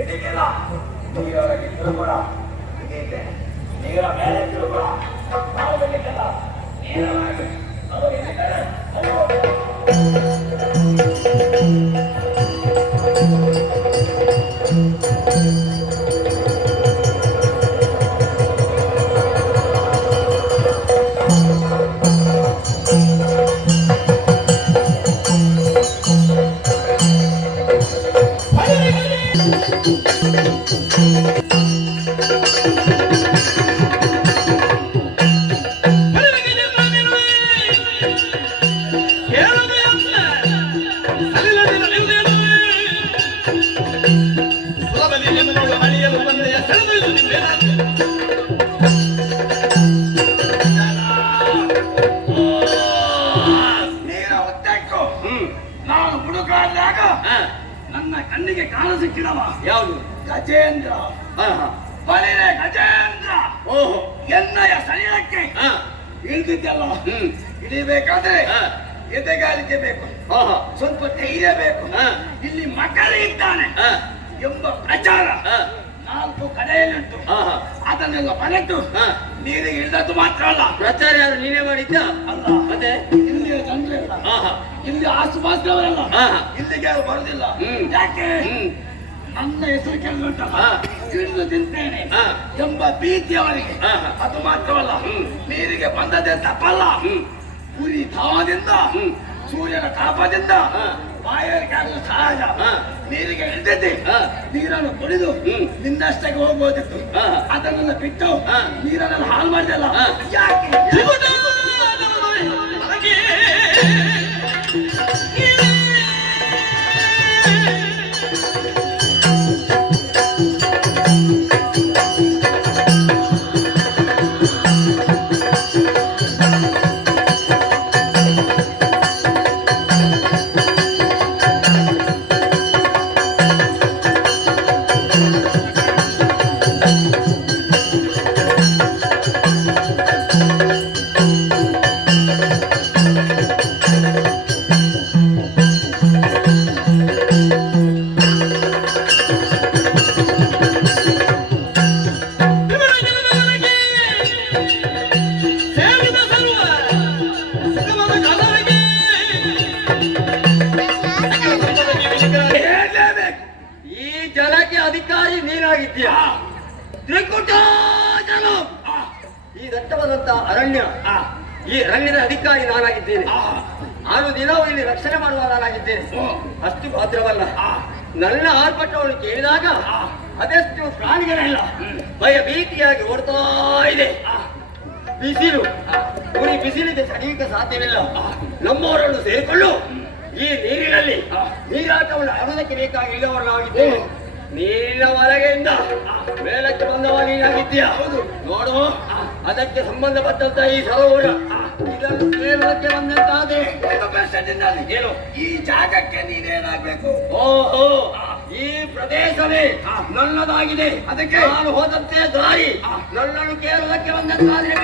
ಇದಕ್ಕೆಲ್ಲ ನೀರೊಳಗೆ ತಿರುಗುಳ ಇದೀತೆ ನೀರ ಮೇಲೆ ತಿರುಗುಳ ಮಾಡಬೇಕಿಲ್ಲ ನೀರೊಳಗೆ ಅದು ಎಲ್ಲಿದ್ದಾರೆ ನಾನು ಹುಡುಕಾಡಿದಾಗ ನನ್ನ ಕಣ್ಣಿಗೆ ಕಾಣಿಸಿಕ್ಕಿದವ ಯಾವುದು ಗಜೇಂದ್ರ ಬಲಿರೆ ಗಜೇಂದ್ರ ಓಹೋ ಎನ್ನಯ ಶರೀರಕ್ಕೆ ಇಳಿದಿದ್ದಲ್ಲ ಇಳಿಬೇಕಾದ್ರೆ ಎದೆಗಾಲಿಕೆ ಬೇಕು ಸ್ವಲ್ಪ ಧೈರ್ಯ ಬೇಕು ಇಲ್ಲಿ ಮಕ್ಕಳು ಇದ್ದಾನೆ ಎಂಬ ಪ್ರಚಾರ 4 ಕಡೆಯಲ್ಲುಂಟು ಅದನ್ನೆಲ್ಲ ಮರೆತು ನೀರಿಗೆ ಇಳಿದದ್ದು ಮಾತ್ರ ಅಲ್ಲ ಪ್ರಚಾರ ಯಾರು ನೀನೇ ಮಾಡಿದ್ದ ಅಲ್ಲ ಮತ್ತೆ ಇಲ್ಲಿ ಜನರಲ್ಲ ಇಲ್ಲಿ ಆಸುಪಾಸಿನವರಲ್ಲ ಇಲ್ಲಿಗೆ ಯಾರು ಬರುದಿಲ್ಲ ಯಾಕೆ ನನ್ನ ಹೆಸರು ಕೇಳಿದುಂಟಲ್ಲ ಹಿಡಿದು ತಿಂತೇನೆ ಎಂಬ ಭೀತಿ ಅವರಿಗೆ ಅದು ಮಾತ್ರವಲ್ಲ ನೀರಿಗೆ ಬಂದದ್ದೇ ತಪ್ಪಲ್ಲ ಉರಿ ಧಾವದಿಂದ ಸೂರ್ಯನ ತಾಪದಿಂದ ಬಾಯಾರಿಕೆ ಆಗಲು ಸಹಜ ನೀರಿಗೆ ಇಳಿದಿದ್ದೆ ನೀರನ್ನು ಕುಡಿದು ನಿನ್ನಷ್ಟಕ್ಕೆ ಹೋಗ್ಬೋದಿತ್ತು ಅದನ್ನೆಲ್ಲ ಬಿಟ್ಟು ನೀರನ್ನೆಲ್ಲ ಹಾಳು ಮಾಡಿದಲ್ಲ ಯಾಕೆ ಅಧಿಕಾರಿ ನೀನಾಗಿದ್ದೀಯಾ ತ್ರಿಕುಟಾಚಲ ಈ ದಟ್ಟವಾದಂತ ಅರಣ್ಯ ಈ ಅರಣ್ಯದ ಅಧಿಕಾರಿ ನಾನಾಗಿದ್ದೇನೆ 6 ದಿನವೂ ಇಲ್ಲಿ ರಕ್ಷಣೆ ಮಾಡುವ ನಾನಾಗಿದ್ದೇನೆ ಅಷ್ಟು ಮಾತ್ರವಲ್ಲ ನನ್ನ ಆರ್ಭಟವನ್ನು ಕೇಳಿದಾಗ ಅದೆಷ್ಟು ಪ್ರಾಣಿಗಳೆಲ್ಲ ಭಯ ಭೀತಿಯಾಗಿ ಓಡ್ತಾ ಇದೆ ಬಿಸಿಲು ಉರಿ ಬಿಸಿಲಿಗೆ ಸಡಿಲಿಕ್ಕೆ ಸಾಧ್ಯವಿಲ್ಲ ನಮ್ಮವರನ್ನು ಸೇರಿಕೊಂಡು ಈ ನೀರಿನಲ್ಲಿ ನೀರಾಟವನ್ನು ಆಡೋದಕ್ಕೆ ಬೇಕಾಗಿ ಇಲ್ಲವರಾಗಿದ್ದೇನೆ ನೀರಿನ ಹೊರಗೆಯಿಂದ ಮೇಲಕ್ಕೆ ಬಂದವ ನೀನಾಗಿದ್ದೀಯ ನೋಡು ಅದಕ್ಕೆ ಸಂಬಂಧಪಟ್ಟಂತ ಈ ಸರೋವರ ಇದನ್ನು ಕೇರಳಕ್ಕೆ ಬಂದಂತಾದೆ ಏನು ಈ ಜಾಗಕ್ಕೆ ನೀನೇನಾಗ್ಬೇಕು ಓಹೋ ಈ ಪ್ರದೇಶವೇ ನನ್ನದಾಗಿದೆ ಅದಕ್ಕೆ ನಾನು ಹೋದಂತೆ ದಾರಿ ನನ್ನನ್ನು ಕೇರಳಕ್ಕೆ ಬಂದಂತಾದ್ರೆ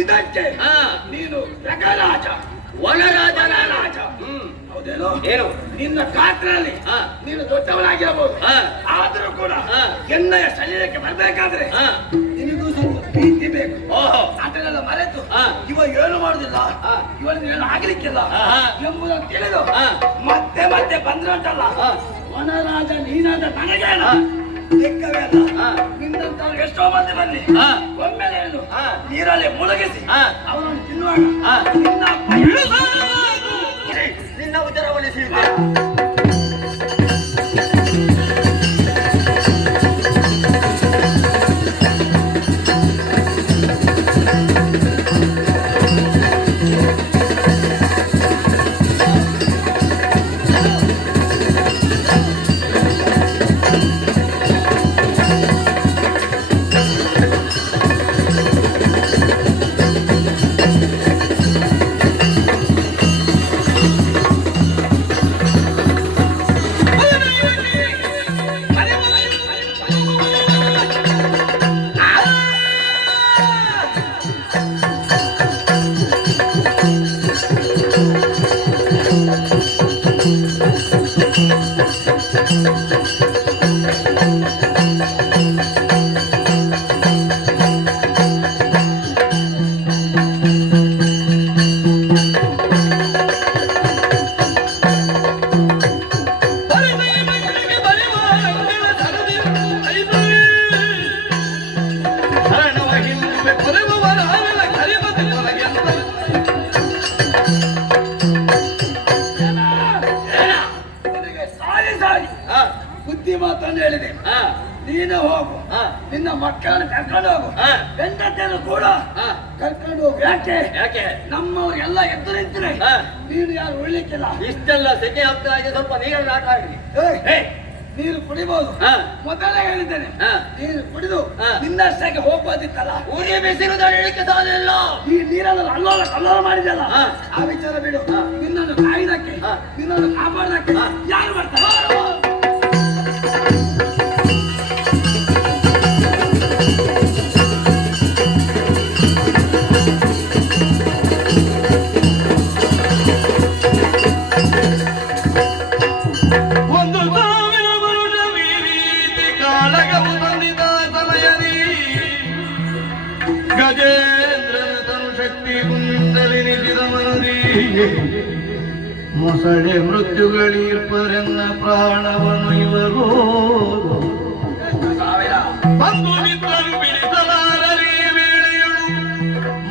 ಇದಕ್ಕೆ ನೀನು ಜಗರಾಜ ವನರಾಜನ ರಾಜ ಹೌದೇನೋ ಏನು ನಿನ್ನ ಗಾತ್ರದಲ್ಲಿ ನೀನು ದೊಡ್ಡವನಾಗಿರಬಹುದು ಆದರೂ ಕೂಡ ಎಣ್ಣೆಯ ಶರೀರಕ್ಕೆ ಬರಬೇಕಾದ್ರೆ ನಿನಗೂ ಸ್ವಲ್ಪ ಪ್ರೀತಿ ಬೇಕು ಅದನ್ನೆಲ್ಲ ಮರೆತು ಇವ ಏನು ಮಾಡುದಿಲ್ಲ ಇವನು ಏನು ಆಗ್ಲಿಕ್ಕಿಲ್ಲ ಎಂಬುದನ್ನು ತಿಳಿದು ಮತ್ತೆ ಮತ್ತೆ ಬಂದ್ರೆ ಉಂಟಲ್ಲ ವನರಾಜ ನೀನಾದ ನನಗೇನ ಲೆಕ್ಕವೇ ಅಲ್ಲ. ನಿನ್ನಂತವ್ರು ಎಷ್ಟೋ ಮಂದಿ ಬನ್ನಿ ಒಮ್ಮೆಲೆ ಹೇಳು ನೀರಲ್ಲಿ ಮುಳುಗಿಸಿ ಅವನನ್ನು ತಿನ್ನುವಾಗ ನಿನ್ನ ಉದರವನ್ನು ಸೀಳಿದೆ. ಬುದ್ಧಿ ಮಾತನ್ನು ಹೇಳಿದೆ. ನೀನು ಹೋಗು, ನಿನ್ನ ಮಕ್ಕಳನ್ನು ಕರ್ಕೊಂಡು ಹೋಗು, ಹೆಂಡತಿಯನ್ನು ಕೂಡ ಕರ್ಕೊಂಡು ಹೋಗು. ಯಾಕೆ ನಮ್ಮವರೆಲ್ಲ ಎದ್ದು ನಿಂತರೆ ನೀನು ಯಾರು ಉಳಿಲಿಕ್ಕಿಲ್ಲ. ಇಷ್ಟೆಲ್ಲ ಸೆಕೆ ಆಗ್ತಾ ಇದೆ, ಸ್ವಲ್ಪ ನೀರನ್ನು ಆಟ ಆಡಿ. ನೀರು ಕುಡಿಬಹುದು, ಮೊದಲೇ ಹೇಳಿದ್ದೇನೆ. ನೀರು ಕುಡಿದು ನಿನ್ನಷ್ಟಕ್ಕೆ ಹೋಗ್ಬೋದಿತ್ತಲ್ಲ. ಊರಿಗೆ ಬಿಸಿರುವುದನ್ನು ಹೇಳಿಕೆ ಸಾಲಿಲ್ಲ. ಈ ನೀರನ್ನು ಅಲ್ಲೋಲ ಕಲ್ಲೋಲ ಮಾಡಿದಲ್ಲ, ಆ ವಿಚಾರ ಬಿಡು. ನಿನ್ನನ್ನು ಕಾಯ್ದಕ್ಕೆ, ನಿನ್ನನ್ನು ಕಾಪಾಡಕ್ಕೆ ಯಾರು ಬರ್ತಾರೆ? ಗಜೇಂದ್ರನ ತನು ಶಕ್ತಿ ಕುಂಡಲಿನಿಸಿದ ಮನದಿ ಮೊಸಳೆ ಮೃತ್ಯುಗಳೀರ್ಪರೆನ್ನ ಪ್ರಾಣವನು ಇವರು ಬಂದು ನಿಂತರು ಬಿಡಿಸಲಾರರಿ ವೇಳೆಯಳು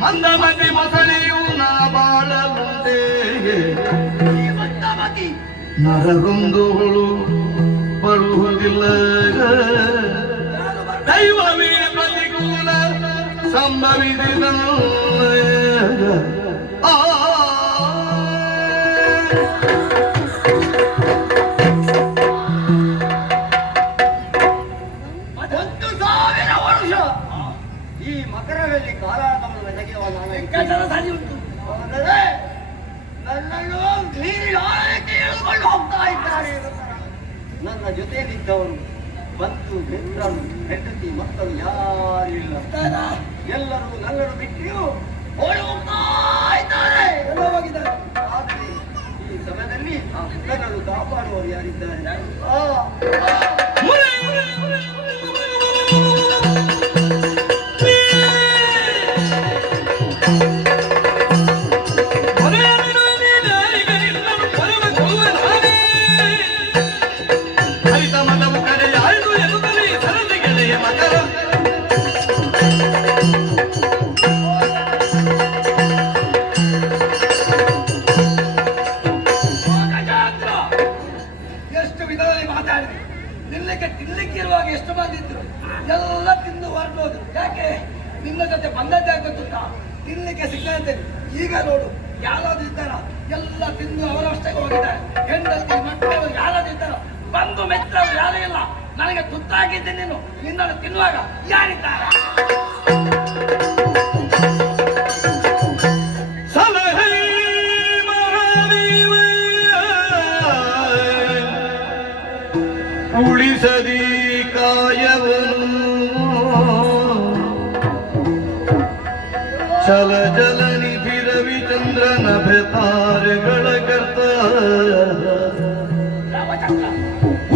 ಮಂದ ಮಂದಿ ಮೊಸಳೆಯು ನಾ ಬಾಳಲುಂದೆ ನರಗುಂದುಗಳು ಬರುವುದಿಲ್ಲ ದೈವವೇ ಪ್ರತಿಕೂಲ ಸಂಭವಿಸಿದ ಈ ಮಕರದಲ್ಲಿ ಕಾಲಾಗಮನ ತೆಗೆಯುವ ನನ್ನನ್ನು ಎಳೆದುಕೊಂಡು ಹೋಗ್ತಾ ಇದ್ದಾರೆ. ನನ್ನ ಜೊತೆಯಲ್ಲಿದ್ದವರು ಬಂಧು ಮಿತ್ರರು ಹೆಂಡತಿ ಮಕ್ಕಳು ಯಾರಿಲ್ಲ. ಎಲ್ಲರೂ ನನ್ನನ್ನು ಬಿಟ್ಟು ಓಡಿ ಹೋಗ್ತಾ ಇದ್ದಾರೆ. ಆದರೆ ಈ ಸಮಯದಲ್ಲಿ ನನ್ನನ್ನು ಕಾಪಾಡುವವರು ಯಾರಿದ್ದಾರೆ? ತಿನ್ನಲಿಕ್ಕೆ ಇರುವಾಗ ಎಷ್ಟು ಮಂದಿ ಇದ್ರು, ಎಲ್ಲ ತಿಂದು ಹೊರಟೋದು. ಯಾಕೆ? ನಿನ್ನ ಜೊತೆ ಬಂದದ್ದೇ ಗೊತ್ತುತ್ತಾ? ತಿನ್ನಲಿಕ್ಕೆ ಸಿಕ್ಕಂತೆ. ಈಗ ನೋಡು, ಯಾರಾದ್ರೂ ಇದ್ದಾರ? ಎಲ್ಲ ತಿಂದು ಅವರಷ್ಟೇ ಹೋಗಿದ್ದಾರೆ. ಹೆಂಡತಿ ಮಕ್ಕಳು ಯಾರಾದ್ರೂ ಇದ್ದಾರ? ಬಂಧು ಮಿತ್ರರು ಯಾರೂ ಇಲ್ಲ. ನನಗೆ ತುತ್ತಾಗಿದ್ದೆ ನೀನು. ನಿನ್ನನ್ನು ತಿನ್ನುವಾಗ ಯಾರಿದ್ದಾರೆ? ಉಳಿಸದಿ ಕಾಯವನು ಚಲ ಜಲ ನಿಧಿ ರವಿಚಂದ್ರನ ಬೆತಾರೆಗಳ ಕರ್ತ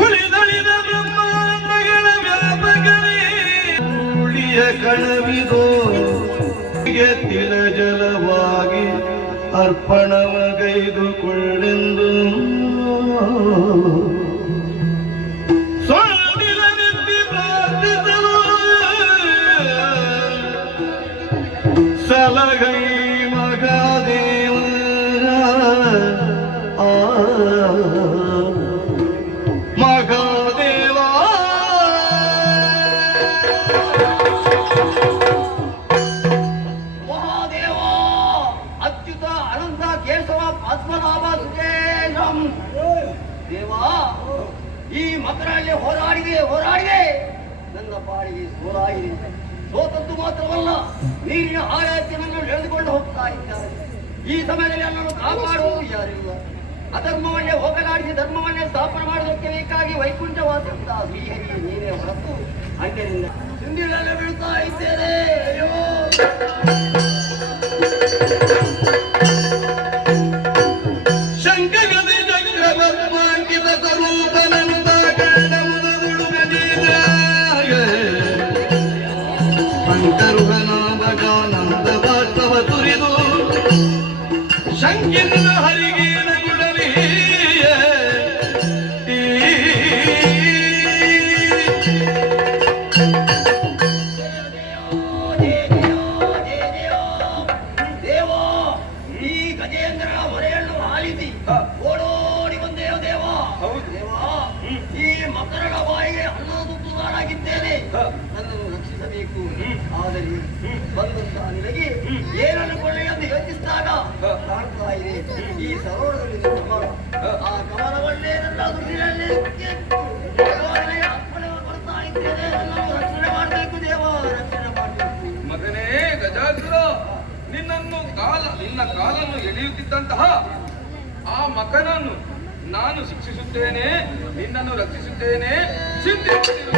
ಉಳಿದಳಿದ ಬ್ರಹ್ಮಾಂಡಗಳ ವ್ಯಾಪಕವೇ ಉಳಿಯ ಕಣವಿದೋ ತಿಲ ಜಲವಾಗಿ ಅರ್ಪಣವಗೈದುಕೊಳ್ಳೆಂದು ಪದ್ಮನಾಭ ಸುರೇಶಂ. ದೇವಾ, ಈ ಮಕ್ಕಳಲ್ಲಿ ಹೋರಾಡಿದೆ ನನ್ನ ಪಾಡಿಗೆ ಸೋಲಾಗಿದೆ. ಸೋತದ್ದು ಮಾತ್ರವಲ್ಲ, ನೀರಿನ ಆರಾಧ್ಯವನ್ನು ಎಳೆದುಕೊಂಡು ಹೋಗ್ತಾ ಇದ್ದಾರೆ. ಈ ಸಮಯದಲ್ಲಿ ನನ್ನನ್ನು ಕಾಪಾಡುವುದು ಯಾರಿಲ್ಲ. ಅಧರ್ಮವನ್ನೇ ಹೋಗಲಾಡಿಸಿ ಧರ್ಮವನ್ನೇ ಸ್ಥಾಪನೆ ಮಾಡುವುದಕ್ಕೆ ಬೇಕಾಗಿ ವೈಕುಂಠವಾಸಂತ ಶ್ರೀಹರಿ ನೀನೇ ಹೊರತು ಅಂಗರಿಂದ ಸಿಂಧಿಳಲ್ಲಿ ಬೀಳ್ತಾ ಇದ್ದೇನೆ. ಅಯ್ಯೋ ಶಂಕಗದೆ ಚಕ್ರವರ್ಮಾಂಕಿತ ಸ್ವರೂಪನಂದಾಕರಣ ಶಂಕರುಹನಾಮಗಾನಂದ ಬಾಷ್ಪವ ಸುರಿದು ಶಂಕಿನ ಹರಿಗೇನ ಗುಡಲಿ ದೇವಾ, ಈ ಗಜೇಂದ್ರನ ಹೊರೆಯನ್ನು ಆಲಿಸಿ ಓಡೋಡಿ ಬಂದೇವ ದೇವಾ. ದೇವಾ, ಈ ಮಕರಳ ಬಾಯಿಗೆ ಅನ್ನದ ತುತ್ತುಗಾರಾಗಿದ್ದೇನೆ. ನನ್ನನ್ನು ರಕ್ಷಿಸಬೇಕು. ಆದರೆ ಬಂದಂತಹ ನಿನಗೆ ಏನನ್ನು ಕೊಳ್ಳಿ ಎಂದು ಯೋಚಿಸಿದಾಗ ಕಾಣ್ತಾ ಇದೆ ಈ ಸರೋವರದಲ್ಲಿ ನಿಂತ ಮರ. ಆ ಕಮಲವನ್ನೇ ನನ್ನ ದುಡ್ಡಿನಲ್ಲಿ ಬರ್ತಾ ಇದ್ದೇನೆ. ನನ್ನನ್ನು ರಕ್ಷಣೆ ಮಾಡಬೇಕು ದೇವಾ, ರಕ್ಷಣೆ ಮಾಡಬೇಕು. ಮಗನೇ ಗಜಾಸುರ, ನಿನ್ನ ಕಾಲನ್ನು ಎಳೆಯುತ್ತಿದ್ದಂತಹ ಆ ಮಕನನ್ನು ನಾನು ಶಿಕ್ಷಿಸುತ್ತೇನೆ, ನಿನ್ನನ್ನು ರಕ್ಷಿಸುತ್ತೇನೆ. ಚಿಂತಿಸುತ್ತಿರು.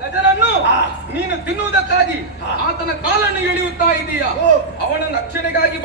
ಗಜನನ್ನು ನೀನು ತಿನ್ನುವುದಕ್ಕಾಗಿ ಆತನ ಕಾಲನ್ನು ಎಳೆಯುತ್ತಾ ಇದೀಯಾ? ಅವನ ರಕ್ಷಣೆಗಾಗಿ